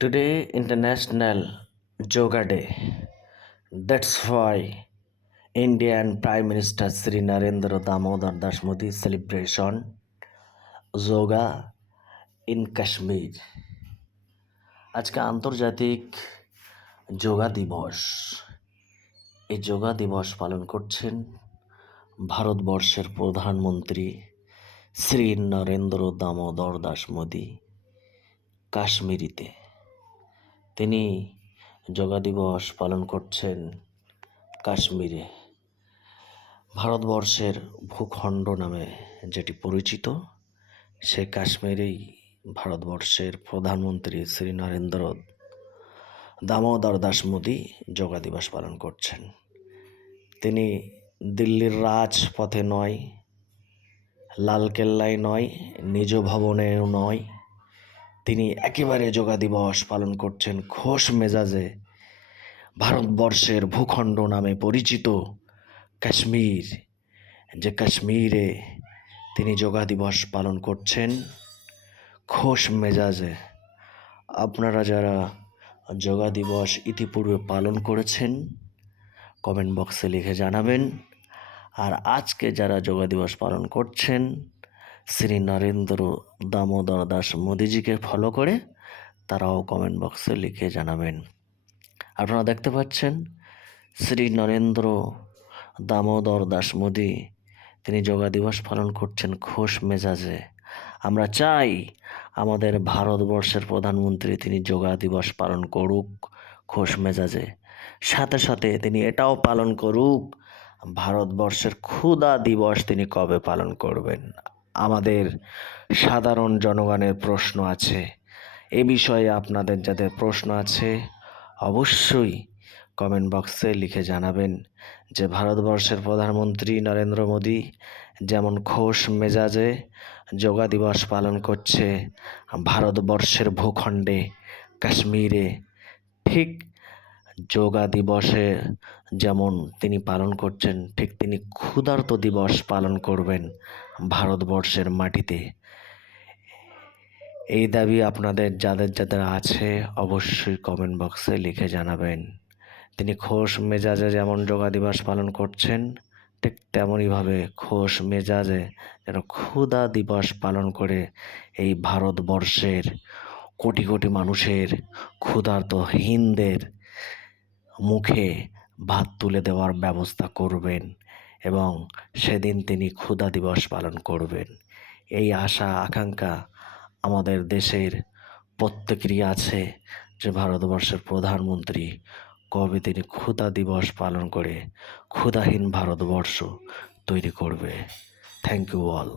Today International Yoga Day. That's why Indian Prime Minister Sri Narendra Damodar Das Modi celebration yoga in Kashmir. আজকে আন্তর্জাতিক যোগা দিবস এই যোগা দিবস পালন করছেন ভারতবর্ষের প্রধানমন্ত্রী শ্রী নরেন্দ্র দামোদর দাস মোদী কাশ্মীরিতে তিনি যোগা দিবস পালন করছেন কাশ্মীরে। ভারতবর্ষের ভূখণ্ড নামে যেটি পরিচিত, সে কাশ্মীরেই ভারতবর্ষের প্রধানমন্ত্রী শ্রী নরেন্দ্র দামোদর দাস মোদী যোগা দিবস পালন করছেন। তিনি দিল্লির রাজপথে নয়, লালকেল্লায় নয়, নিজ ভবনেও নয় তিনি একেবারে যোগা দিবস পালন করছেন খোশ মেজাজে। ভারতবর্ষের ভূখণ্ড নামে পরিচিত কাশ্মীর, যে কাশ্মীরে তিনি যোগা দিবস পালন করছেন, খোশ মেজাজে। আপনারা যারা যোগা দিবস ইতিপূর্বে পালন করেছেন কমেন্ট বক্সে লিখে জানাবেন। আর আজকে যারা যোগা দিবস পালন করছেন শ্রী নরেন্দ্র দামোদর দাস মোদিজিকে ফলো করে তারাও কমেন্ট বক্সে লিখে জানাবেন। আপনারা দেখতে পাচ্ছেন, শ্রী নরেন্দ্র দামোদর দাস মোদি, তিনি যোগা দিবস পালন করছেন খোশ মেজাজে। আমরা চাই আমাদের ভারতবর্ষের প্রধানমন্ত্রী তিনি যোগা দিবস পালন করুক খোশ মেজাজে। সাথে সাথে তিনি এটাও পালন করুক, ভারতবর্ষের ক্ষুধা দিবস তিনি কবে পালন করবেন? আমাদের সাধারণ জনগণের প্রশ্ন আছে। এ বিষয়ে আপনাদের যাদের প্রশ্ন আছে, অবশ্যই কমেন্ট বক্সে লিখে জানাবেন যে, ভারতবর্ষের প্রধানমন্ত্রী নরেন্দ্র মোদী যেমন খোশ মেজাজে যোগা দিবস পালন করছে, ভারতবর্ষের ভূখণ্ডে, কাশ্মীরে, ঠিক যোগা দিবসে যেমন তিনি পালন করছেন, ঠিক তিনি ক্ষুধার্ত দিবস পালন করবেন ভারতবর্ষের মাটিতে। এই দাবি আপনাদের যাদের যাদের আছে, অবশ্যই কমেন্ট বক্সে লিখে জানাবেন। তিনি খোশ মেজাজে যেমন যোগা দিবস পালন করছেন, ঠিক তেমনইভাবে খোশ মেজাজে যেন ক্ষুধা দিবস পালন করে এই ভারতবর্ষের কোটি কোটি মানুষের ক্ষুধার্ত হিনদের মুখে ভাত তুলে দেওয়ার ব্যবস্থা করবেন এবং সেদিন তিনি ক্ষুধা দিবস পালন করবেন। এই আশা, আকাঙ্ক্ষা আমাদের দেশের প্রত্যেকেরই আছে যে ভারতবর্ষের প্রধানমন্ত্রী কবে তিনি ক্ষুধা দিবস পালন করে ক্ষুধাহীন ভারতবর্ষ তৈরি করবে। Thank you all